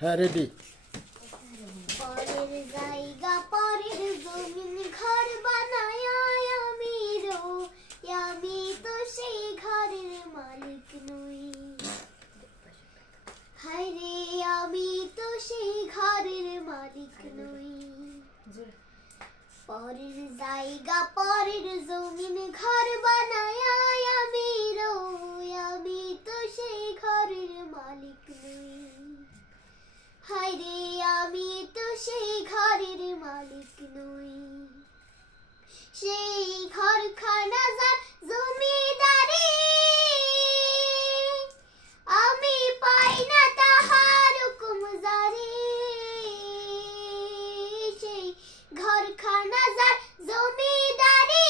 হ্যাঁ রেডি। পরের জায়গা পরের জমিন ঘর বানায় আমি রই, আমি তো সেই ঘরের মালিক নই। হায় রে আমি তো সেই ঘরের মালিক নই। পরের জায়গা পরের জমিন ঘর বানায় আমি রই, আমি তো সেই ঘরের মালিক নই। হায় রে আমি তো সেই ঘরের মালিক নই। সেই ঘরখানা যার জমিদারি, আমি পাই না তাহার হুকুম জারি। সেই ঘরখানা যার জমিদারি,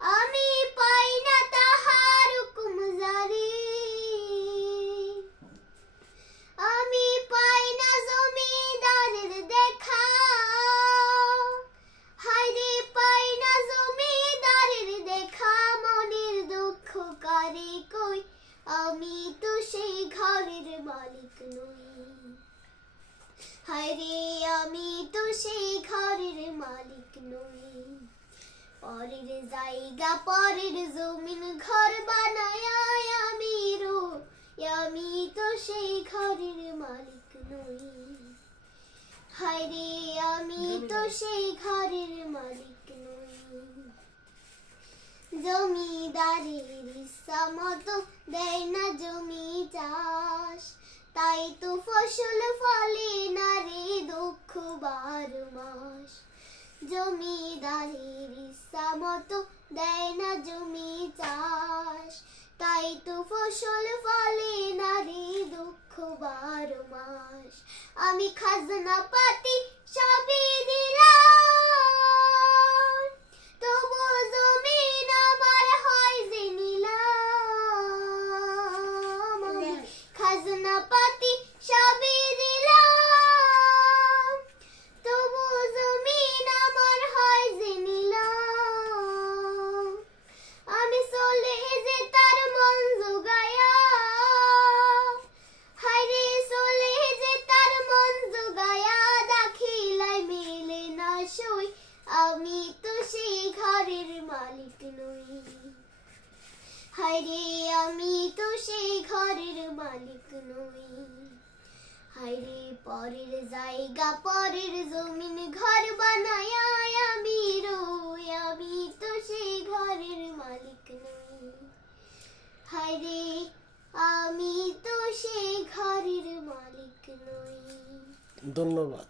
আমি পাই না তাহার হুকুম জারি। আমি পাই না জমিদারের দেখা, হায় রে পাই না জমিদারের দেখা। মনের দুঃখ কারে কই, আমি তো সেই ঘরের মালিক নই। হায় রে আমি তো সেই ঘরের মালিক নই। পরের জায়গা পরের জমিন ঘর বানায় আমি রই, আমি তো সেই ঘরের মালিক নই। হায় রে আমি তো সেই ঘরের মালিক নই। জমিদারের ইচ্ছা মতো দেয় না জমি চাষ, তাই তো ফসল ফলে না রে দুঃখ 12 মাস। জমিদারের ইচ্ছা মতো দেয় না জমি চাষ, তাই তো ফসল ফলে না রে দুঃখ 12 মাস। আমি খাজনা পাতি সবই দিলাম, তবু জমিন আমার হয় যে নিলাম। আমি খাজনা পাতি সবই দিলাম, তবু জমিন আমার হয় যে নিলাম। আমি চলে যে তার মন জোগায়া, হায় রে চলে যে তার মন জোগায়া। দাখিলাই মেলে না সই, আমি তো সেই ঘরের মালিক নই। হায় রে আমি তো সেই ঘরের মালিক নই। হায় রে পরের জায়গা পরের জমিন ঘর বানায় আমি রই, আমি তো সেই ঘরের মালিক নই। হায় রে আমি তো সেই ঘরের মালিক নই। ধন্যবাদ।